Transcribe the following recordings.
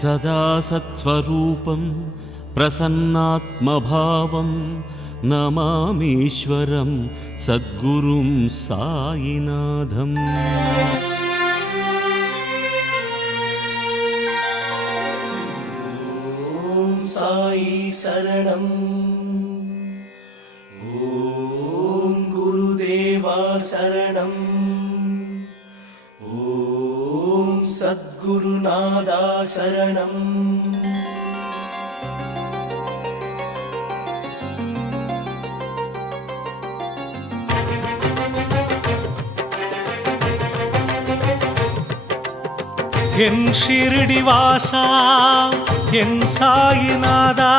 सदा सत्स्वरूपं प्रसन्नात्मभावं नमामीश्वरं सद्गुरुं सायिनाथम् साई शरणम् ॐ சத்குருநாதா சரணம். என் ஷிரடிவாசா என் சாயிநாதா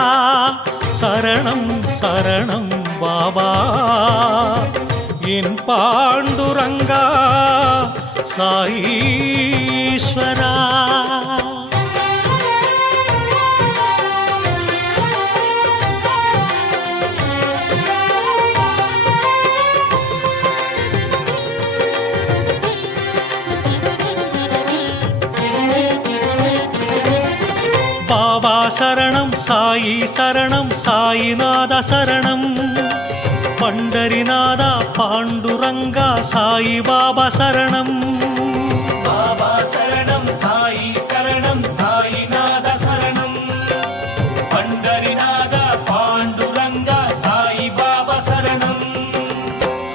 சரணம் சரணம் பாபா. என் பாண்டுரங்கா சாயீஸ்வரா பாபா சரணம் சாயி சரணம் சாயிநாத சரணம் பண்டரிநாதா பாண்டுரங்கா சாயி பாபா சரணம். பாபா சரணம் சாயி சரணம் சாயிநாத சரணம். பண்டரிநாத பாண்டுரங்கா சாயி பாபா சரணம்.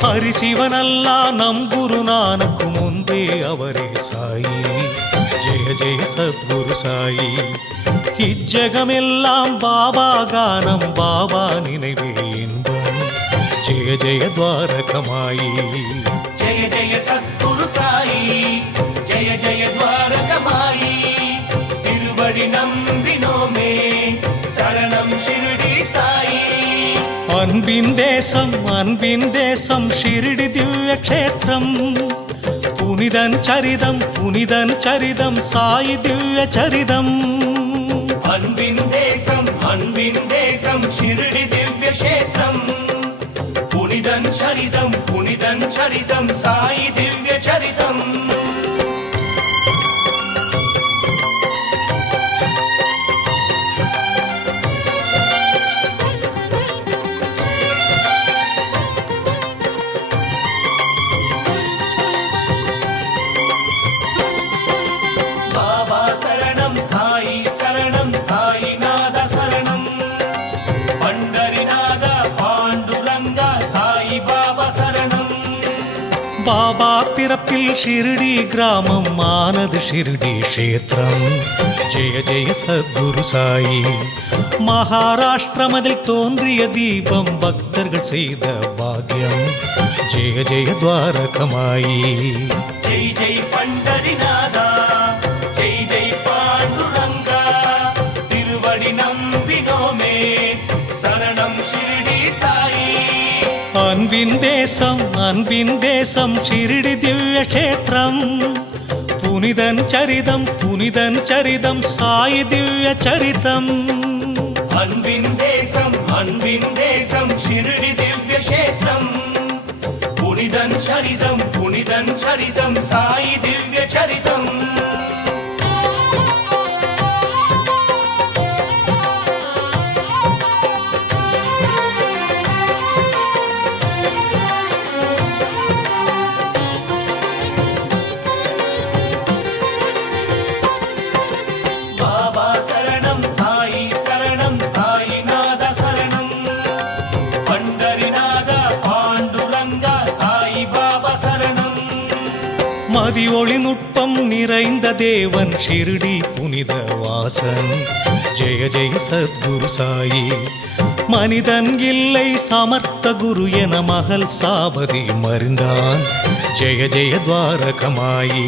ஹரிசிவனல்லா நம் குருநானக்கு முன்பே அவரே சாயி. ஜெய ஜெய சத்குரு சாயி. இஜ்ஜகமெல்லாம் பாபா கானம் பாபா நினைவே ஜெய ஜெய துவாரகமாயி. ஜெய ஜெய சத்குரு சாயி. ஜெய ஜெய துவாரகமாயி. திருவடி நம்பினோமே சரணம் ஷிரடி சாயி. அன்பின் தேசம் அன்பின் தேசம் ஷிரடி திவ்ய க்ஷேத்திரம். புனிதன் சரிதம் புனிதன் சரிதம் சாயி திவ்ய சரிதம். அன்பின் தேசம் அன்பின் தேசம் ஷிரடி சரிதம் புனிதன் சரிதம் சாயிதே. ஷிரடி கிராமம் ஆனது ஷிரடி க்ஷேத்திரம். ஜெய ஜெய சத்குரு சாயி. மகாராஷ்டிரமதில் தோன்றிய தீபம் பக்தர்கள் செய்த பாக்கியம் ஜெய ஜெய துவாரகமாயி. அன்பின் தேசம் சிறிடி திவ்ய கஷேத்திரம். புனிதன் சரிதம் புனிதன் சரிதம் சாயி திவ்ய சரிதம். அன்பின் தேசம் அன்பின் தேசம் சிறிடி திவ்ய கஷேத்திரம். புனிதன் சரிதம் புனிதன் சரிதம் சாயி திவ்ய சரிதம். ஆதி ஒளி நுட்பம் நிறைந்த தேவன் ஷிருடி புனித வாசன். ஜெய ஜெய சத்குரு சாயி. மனிதன் இல்லை சமர்த்த குரு என மகள் சாபதி மறிந்தான் ஜெய ஜெய துவாரகமாயி.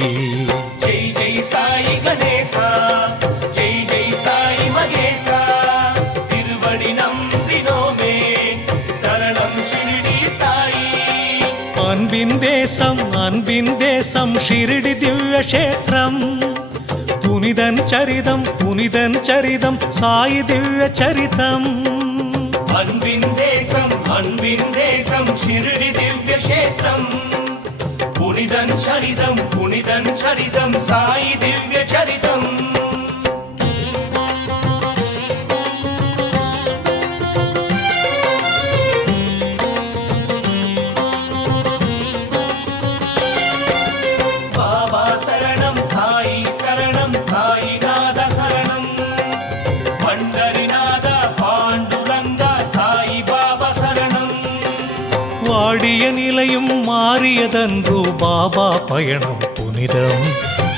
அன்பின் தேசம் அன்பின் தேசம் ஷிரடி திவ்ய கஷேத்திரம் புனிதன் சரிதம் புனிதன் சரிதம் சாயி திவ்ய சரிதம் அன்பின் தேசம் அன்பின் தேசம் ஷிரடி திவ்ய கஷேத்திரம் புனிதன் சரிதம் புனிதன் சரிதம் சாயி திவ்ய சரிதம் மாறியதன்றோ பாபா பயணம் புனிதம்.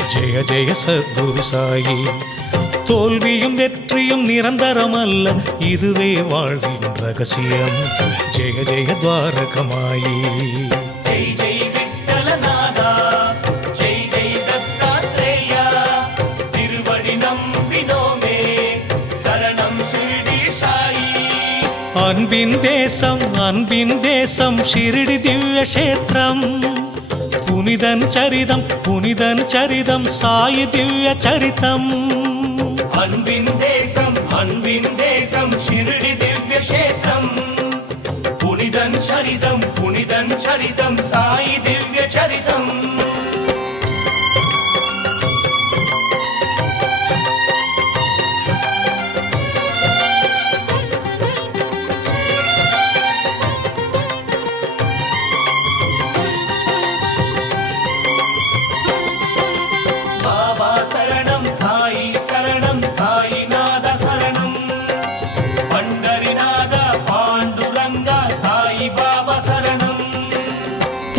ஜெய ஜெய சத்குரு சாயி. தோல்வியும் வெற்றியும் நிரந்தரமல்ல இதுவே வாழ்வின் ரகசியம். ஜெய ஜெய துவாரகமாயி. தேசம் அன்பின் தேசம் ஷிரடி திவ்ய கஷேத்திரம். புனிதன் சரிதம் புனிதன் சரிதம் சாயி திவ்ய சரிதம். அன்பின் தேசம் அன்பின் தேசம் ஷிரிடி திவ்ய கஷேத்திரம். புனிதன் சரிதம் புனிதன் சரிதம் சாயி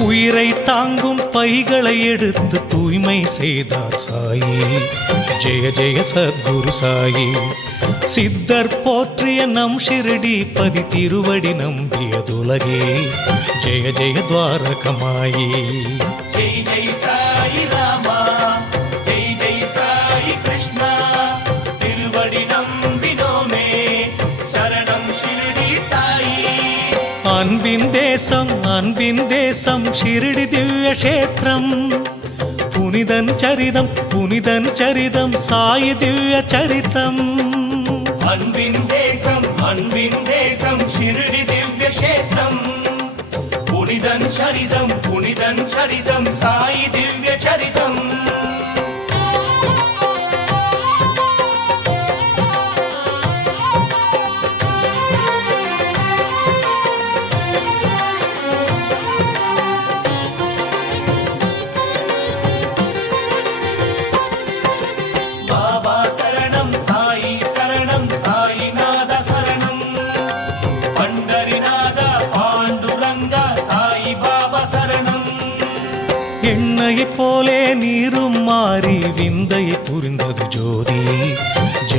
உயிரை தாங்கும் பைகளை எடுத்து தூய்மை செய்தார் சாயி. ஜெய ஜெய சத்குரு சாயி. சித்தர் போற்றிய நம் ஷிரடி பதி திருவடி நம்பியதுலகே. ஜெய ஜெய துவாரகமாயி. ஜெய ஜெய தேசம் அன்பின் தேசம் ஷிரடி திவ்ய கஷேத்திரம் புனிதன் சரிதம் புனிதன் சரிதம் சாயி திவ்ய சரிதம் அன்பின் தேசம்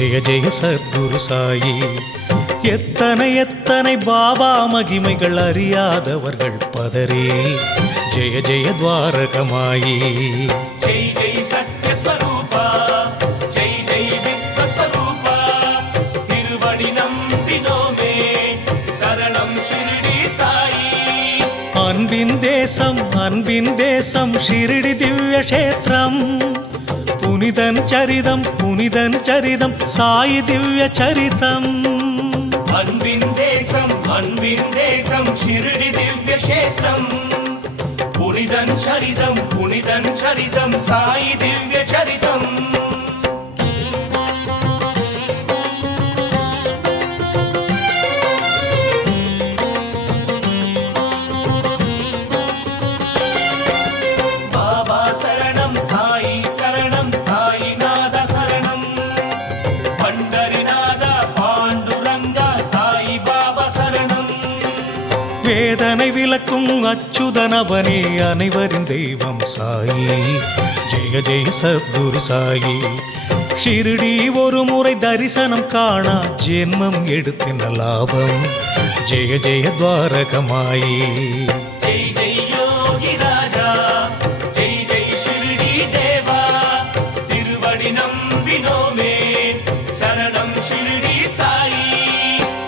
ஜெய ஜெய சத்குரு சாயி. எத்தனை எத்தனை பாபா மகிமைகள் அறியாதவர்கள் பதரே ஜெய ஜெய துவாரகமாயி. ஜெய் ஜெய் சத்யஸ்வரூபா. ஜெய் ஜெய் விஸ்வஸ்வரூபா. திருவடி நம்பினோமே. சரணம் ஷிரடி சாயி. அன்பின் தேசம் அன்பின் தேசம் ஷிரடி திவ்ய கஷேத்திரம் புனிதன் சரிதம் புனிதன் சரிதம் சாயி திவ்ய சரிதம். அன்பின் தேசம் அன்பின் தேசம் ஷிரடி திவ்ய கஷேத்திரம். புனிதன் சரிதம் புனிதன் சரிதம் சாயி திவ்ய சரிதம். அச்சுதனவனே அனைவரின் தெய்வம் சாயி. ஜெய ஜெய சத்குரு சாயி. ஷிரடி ஒரு முறை தரிசனம் காணா ஜென்மம் எடுத்தின லாபம். ஜெய ஜெய துவாரகமாயி.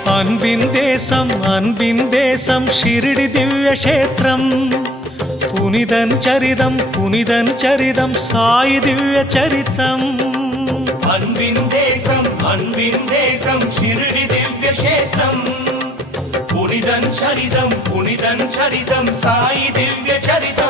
அன்பின் தேசம் அன்பின் தேசம் ஷிரிடி திவ்ய கஷேத்திரம். புனிதன் சரிதம் புனிதன் சரிதம் சாயி திவ்ய சரித்தம் அன்பின் தேசம் அன்பின் தேசம் ஷிரிடி திவ்ய கஷேத்திரம். புனிதன் சரிதம் புனிதன் சரிதம் சாயி திவ்ய சரிதம்.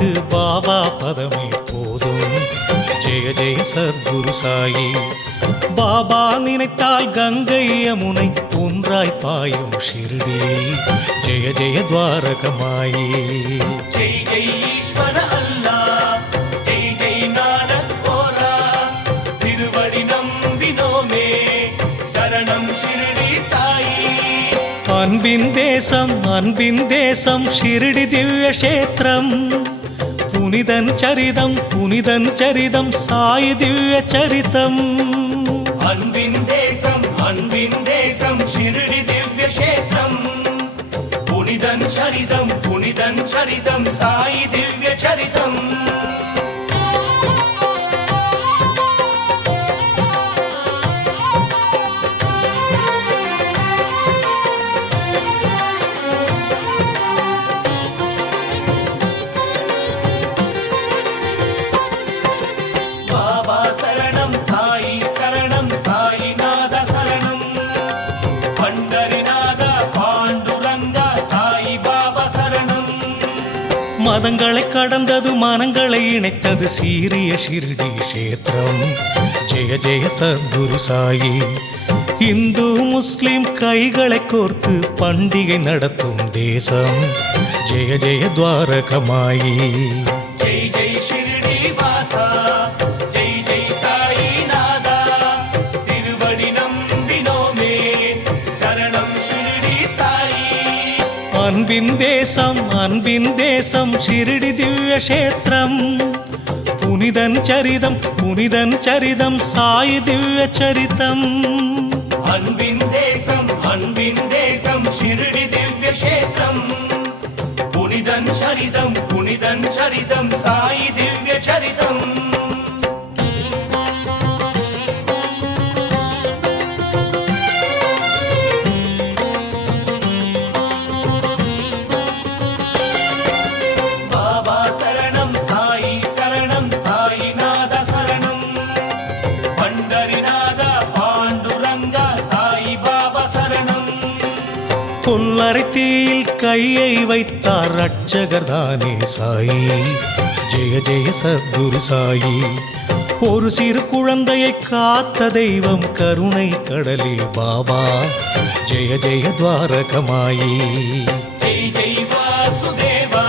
எனக்கு பாபா பதமே போதும். ஜெய ஜெய சத்குரு சாயி. பாபா நினைத்தால் கங்கை யமுனை ஒன்றாய் பாயும் ஷிரடி. ஜெய ஜெய துவாரகமாயி. ஜெய் ஜெய் ஈஸ்வர அல்லா. ஜெய் ஜெய் நானக் கோரா. திருவடி நம்பினோமே சரணம் ஷிரடி சா அன்பின் தேசம் அன்பின் தேசம் ஷிரடி திவ்ய கஷேத்திரம். புனிதன் சரிதம் புனிதன் சரிதம் சாய் திவ்ய சரிதம். அன்பின் தேசம் அன்பின் தேசம் ஷிரடி திவ்ய கஷேத்திரம். புனிதன் சரிதம் புனிதன் சரிதம் சாயி திவ்ய சரிதம். மதங்களை கடந்தது மனங்களை இணைத்தது சீரிய ஷிரடி கஷேத்திரம். ஜெய ஜெய சத்குரு சாயி. இந்து முஸ்லிம் கைகளை கோர்த்து பண்டிகை நடத்தும் தேசம். ஜெய ஜெய துவாரகமாயி. அன்பின் தேசம் அன்பின் தேசம் ஷிரடி திவ்ய கஷேத்திரம் புனிதன் சரிதம் புனிதன் சரிதம் சாயி திவ்ய சரிதம் அன்பின் தேசம் அன்பின் தேசம் ஷிரடி திவ்ய கஷேத்திரம் புனிதன் சரிதம் புனிதன் சரிதம் சாயி திவ்ய சரிதம் கொல்லறை தீயில் கையை வைத்தார் ரட்சகர் தானே சாயி. ஜெய ஜெய சத்குரு சாயி. ஒரு சிறு குழந்தையை காத்த தெய்வம் கருணை கடலே பாபா. ஜெய ஜெய துவாரகமாயி. ஜெய் ஜெய் வாசுதேவா.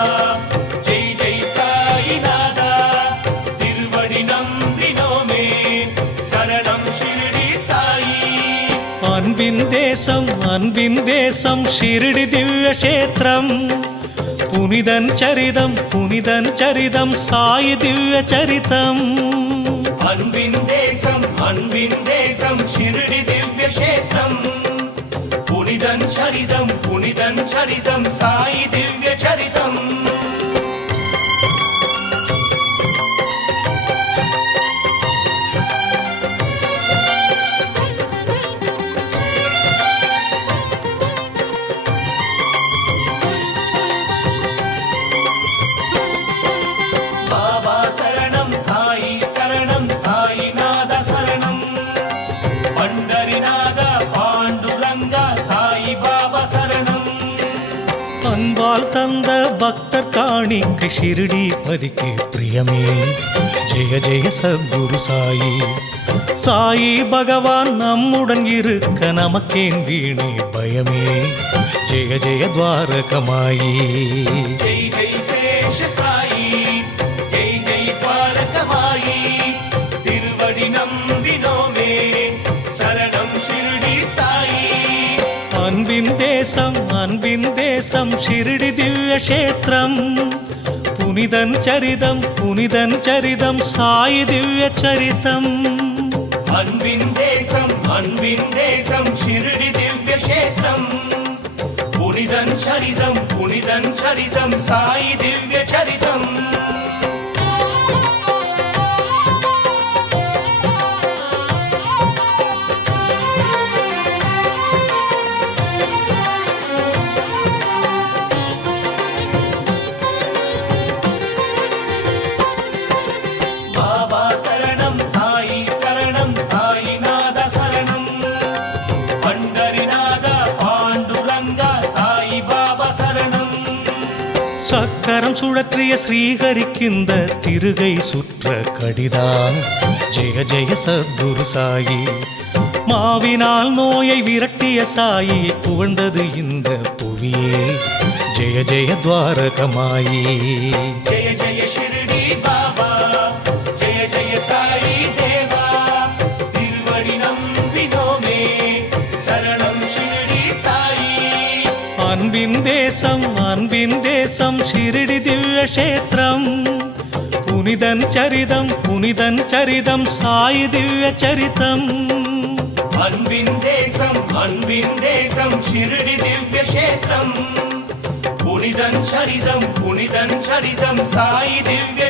அன்பின் தேசம் அன்பின் தேசம் ஷிரடி திவ்ய கஷேத்திரம். புனிதன் சரிதம் புனிதன் சரிதம் சாயி திவ்ய சரிதம். அன்பின் தேசம் அன்பின் தேசம் ஷிரடி திவ்ய கஷேத்திரம். புனிதன் சரிதம் புனிதன் சரிதம் ஷிரடி பதிக்கு பிரியமே. ஜெய ஜெய சத்குரு சாயி. சாயி பகவான் நம்முடன் இருக்க நமக்கேன் வீணே பயமே. ஜெய ஜெய துவாரகமாயி. ஜெய் ஜெய் சேஷ சாயி. ஜெய் ஜெய் துவாரகமாயி. திருவடி நம்பினோமே. சரணம் ஷிரடி சாயி. அன்பின் தேசம் அன்பின் தேசம் ஷிரடி திவ்ய கஷேத்திரம். புனிதன் சரிதம் புனிதன் சரிதம் சாய் திவ்ய சரிதம். அன்பின் தேசம் அன்பின் தேசம் ஷிரடி திவ்ய கஷேத்திரம். புனிதன் சரிதம் புனிதன் சரிதம் சுழற்றிய ஸ்ரீஹரிக்கிந்த திருகை சுற்ற கடிதா ஜெய ஜெய சத்குரு சாயி. மாவினால் நோயை விரட்டிய சாயியை புகழ்ந்தது இந்த புவியே. ஜெய ஜெய துவாரகமாயி. ஜெய ஜெய ஷிரடி பாபா. ஜெய ஜெய சாயி தேவா. திருவடி நம்பினோமே சரணம் ஷிரடி சாயி. அன்பின் தேசம் அன்பின் தேசம் ஷிரடி திவ்ய கஷேத்திரம். புனிதன் சரிதம் புனிதன் சரிதம் சாயி திவ்ய சரிதம். அன்பின் தேசம் அன்பின் தேசம் ஷிரடி திவ்ய கஷேத்திரம். புனிதன் சரிதம் புனிதன் சரிதம் சாயி திவ்ய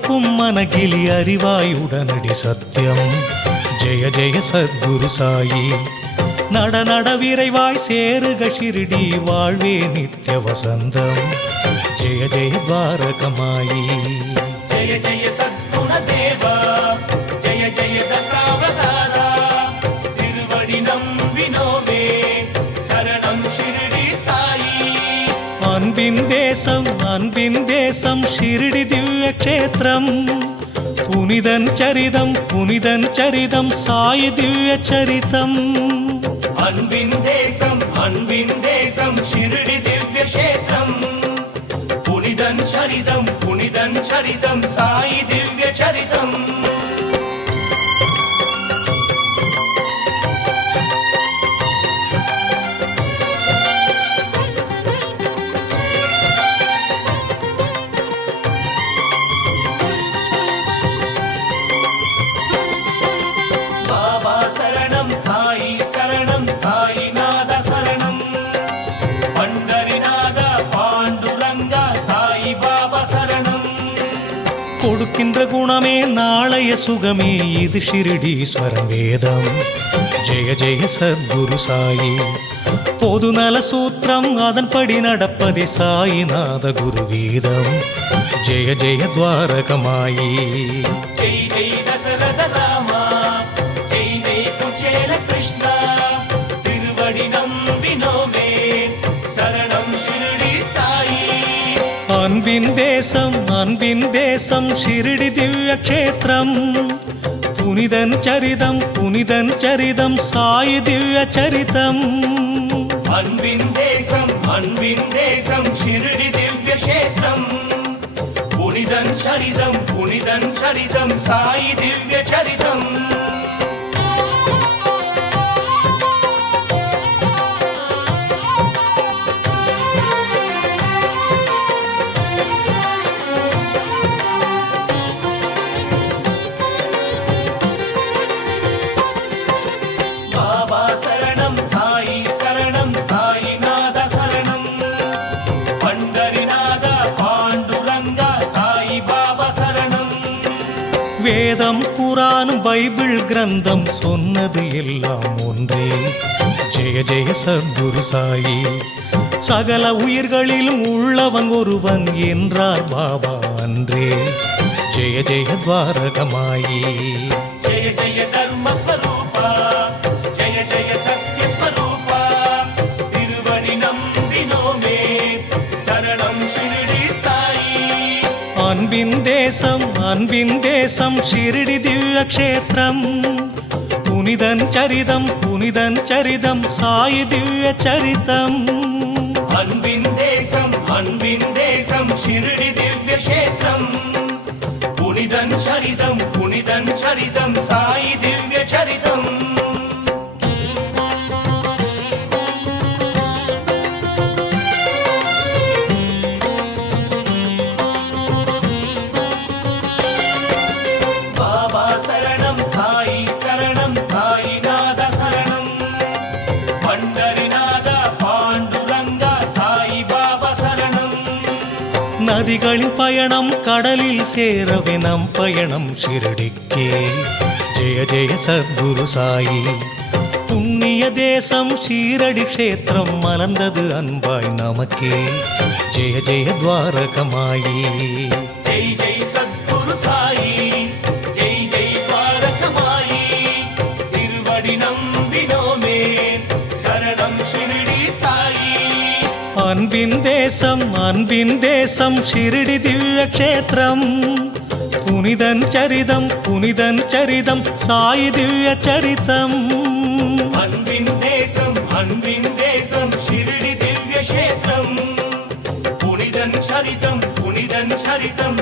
போக்கும் மனகிலி அறிவாய் உடனடி சத்தியம். ஜெய ஜெய சத்குரு சாயி. நட நட விரைவாய் சேருக ஷிரடி வாழ்வே நித்ய வசந்தம். ஜெய ஜெய துவாரகமாயி. ஜெய ஜெய சத்குண தேவா. ஜெய ஜெய தசாவதாரா. திருவடி நம்பினோமே. சரணம் ஷிரடி சாயி. அன்பின் தேசம் அன்பின் தேசம் ஷிரடி திவ்ய கஷேத்திரம் புனிதன் சரிதம் புனிதன் சரிதம் சாயி திவ்ய சரிதம். அன்பின் தேசம் அன்பின் தேசம் ஷிரடி திவ்ய கஷேத்திரம் புனிதன் சரிதம் புனிதன் சரிதம் சாயி திவ்ய கொடுக்கின்ற குணமே நாளைய சுகமே இது ஷிரடீஸ்வரன் வேதம். ஜெய ஜெய சத்குரு சாயி. பொது நல சூத்திரம் அதன்படி நடப்பதே சாயிநாத குரு கீதம் ஜெய ஜெய துவாரகமாயி. அன்பின் தேசம் அன்பின் தேசம் ஷிரடி திவ்ய கஷேத்திரம். புனிதன் சரிதம் புனிதன் சரிதம் சாயி திவ்ய சரிதம். அன்பின் தேசம் அன்பின் தேசம் ஷிரடி திவ்ய கஷேத்திரம். புனிதன் சரிதம் புனிதன் சரிதம் சாயி திவ்ய சரிதம். வேதம் குரானும் பைபிள் கிரந்தம் சொன்னது எல்லாம் ஒன்றே. ஜெய ஜெய சத்குரு சாயி சகல உயிர்களிலும் உள்ளவன் ஒருவன் என்றார் பாபா அன்றே. ஜெய ஜெய துவாரகமாயே. அன்பின் தேசம் ஷிரடி திவ்ய கஷேத்திரம் புனிதன் சரிதம் புனிதன் சரிதம் சாயி திவ்ய சரிதம். அன்பின் தேசம் அன்பின் தேசம் ஷிரடி திவ்ய கஷேத்திரம் புனிதன் சரிதம் புனிதன் சரிதம் சாயி பண்டரிநாத பயணம் கடலில் சேரவே நம் பயணம் ஷிரடிக்கே. ஜெய ஜெய சத்குரு சாயி. புண்ணிய தேசம் ஷீரடி க்ஷேத்திரம் மலர்ந்தது அன்பாய் நமக்கே. ஜெய ஜெய துவாரகமாயே. தேசம் அன்பின் தேசம் ஷிரடி திவ்ய க்ஷேத்திரம் புனிதன் சரிதம் புனிதன் சரிதம் சாயி திவ்ய சரிதம் அன்பின் தேசம் அன்பின் தேசம் ஷிரடி திவ்ய கஷேத்திரம் புனிதன் சரிதம் புனிதன் சரிதம்